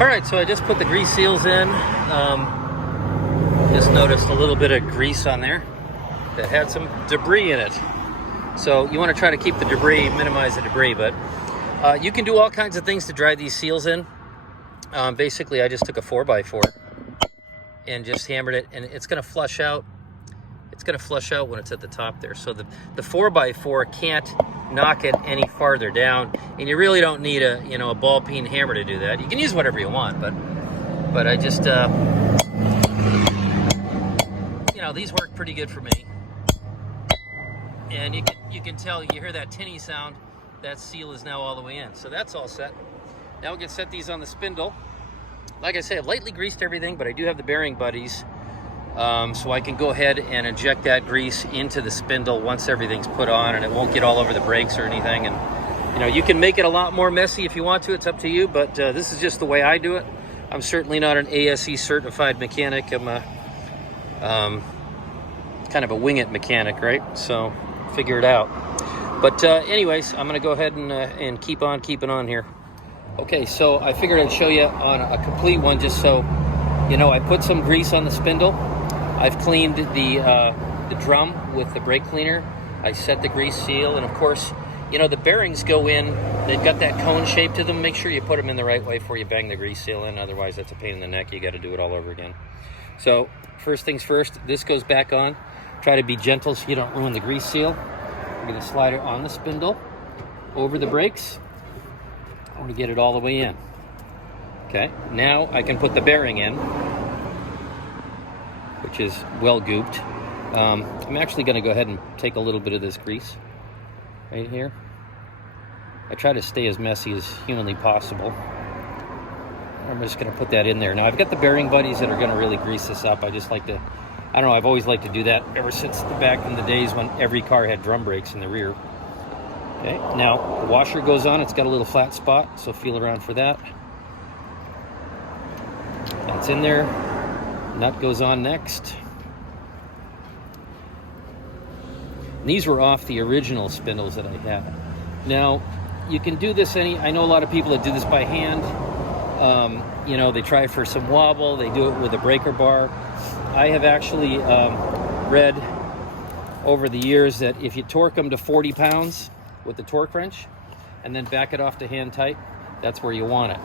All right, so I just put the grease seals in. Just noticed a little bit of grease on there that had some debris in it. So you want to try to keep the debris, minimize the debris, but you can do all kinds of things to dry these seals in. Basically, I just took a 4x4 and just hammered it, and it's going to flush out. It's going to flush out when it's at the top there. So the 4x4 can't knock it any farther down, and you really don't need a ball peen hammer to do that. You can use whatever you want, but I just these work pretty good for me. And you can tell, you hear that tinny sound. That seal is now all the way in, so that's all set. Now we can set these on the spindle. Like I say, I've lightly greased everything, but I do have the bearing buddies, so I can go ahead and inject that grease into the spindle once everything's put on, and it won't get all over the brakes or anything. And you can make it a lot more messy if you want to. It's up to you, but this is just the way I do it. I'm certainly not an ASE certified mechanic. I'm a kind of a wing it mechanic, right? So figure it out. But anyways, I'm gonna go ahead and keep on keeping on here. Okay, so I figured I'd show you on a complete one, just so I put some grease on the spindle. I've cleaned the drum with the brake cleaner. I set the grease seal, and of course, the bearings go in. They've got that cone shape to them. Make sure you put them in the right way before you bang the grease seal in. Otherwise, that's a pain in the neck. You got to do it all over again. So first things first, this goes back on. Try to be gentle so you don't ruin the grease seal. I'm going to slide it on the spindle over the brakes. I want to get it all the way in. Okay, now I can put the bearing in, which is well gooped. I'm actually going to go ahead and take a little bit of this grease right here. I try to stay as messy as humanly possible. I'm just going to put that in there. Now I've got the bearing buddies that are going to really grease this up. I just like to, I've always liked to do that ever since back in the days when every car had drum brakes in the rear. Okay, now the washer goes on. It's got a little flat spot, so feel around for that. That's in there. Nut goes on next. And these were off the original spindles that I had. Now, you can do this I know a lot of people that do this by hand. They try for some wobble. They do it with a breaker bar. I have actually read over the years that if you torque them to 40 pounds with the torque wrench and then back it off to hand tight, that's where you want it.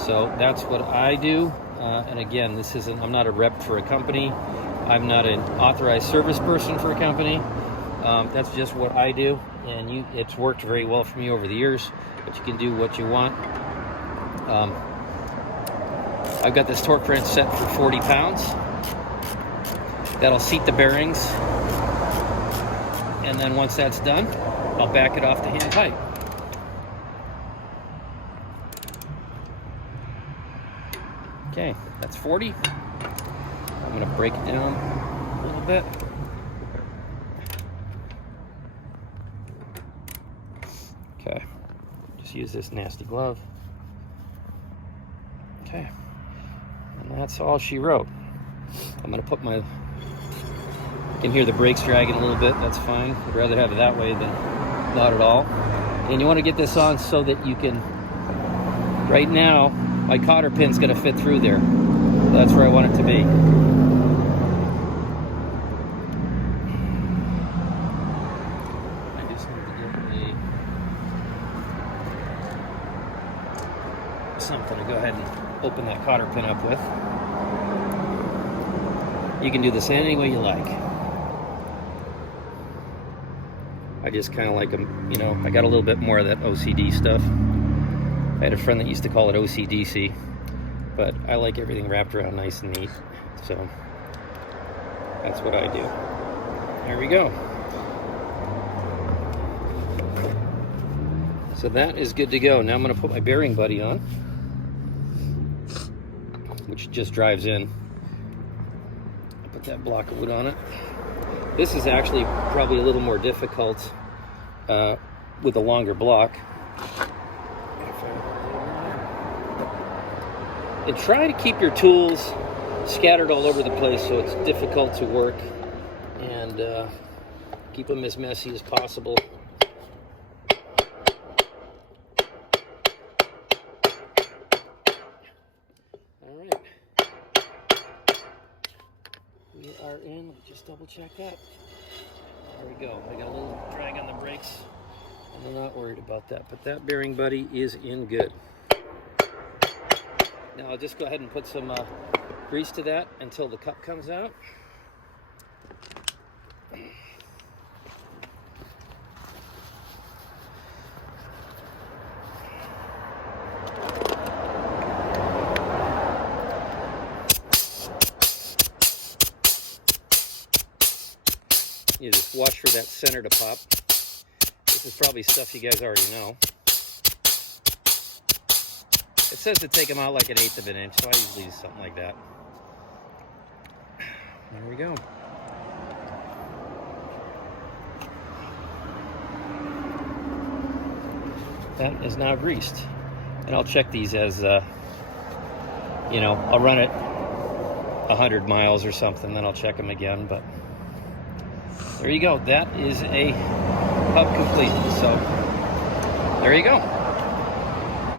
So that's what I do. And again, I'm not a rep for a company. I'm not an authorized service person for a company. That's just what I do. And it's worked very well for me over the years, but you can do what you want. I've got this torque wrench set for 40 pounds. That'll seat the bearings. And then once that's done, I'll back it off to hand tight. Okay, that's 40. I'm going to break it down a little bit. Okay, just use this nasty glove. Okay, and that's all she wrote. I'm going to put you can hear the brakes dragging a little bit. That's fine. I'd rather have it that way than not at all. And you want to get this on so that you can, right now, my cotter pin's going to fit through there. That's where I want it to be. I just need to get something to go ahead and open that cotter pin up with. You can do this any way you like. I just kind of like them, I got a little bit more of that OCD stuff. I had a friend that used to call it OCDC, but I like everything wrapped around nice and neat, so that's what I do. There we go. So that is good to go. Now I'm going to put my bearing buddy on, which just drives in. I put that block of wood on it. This is actually probably a little more difficult with a longer block. And try to keep your tools scattered all over the place so it's difficult to work, and keep them as messy as possible. are in. Let me just double check that. There we go. I got a little drag on the brakes. I'm not worried about that, but that bearing, buddy, is in good. Now I'll just go ahead and put some grease to that until the cup comes out. You just watch for that center to pop. This is probably stuff you guys already know. It says to take them out like 1/8 of an inch, so I usually use something like that. There we go. That is now greased. And I'll check these as, you know, I'll run it 100 miles or something, then I'll check them again, but there you go. That is a hub complete. So there you go.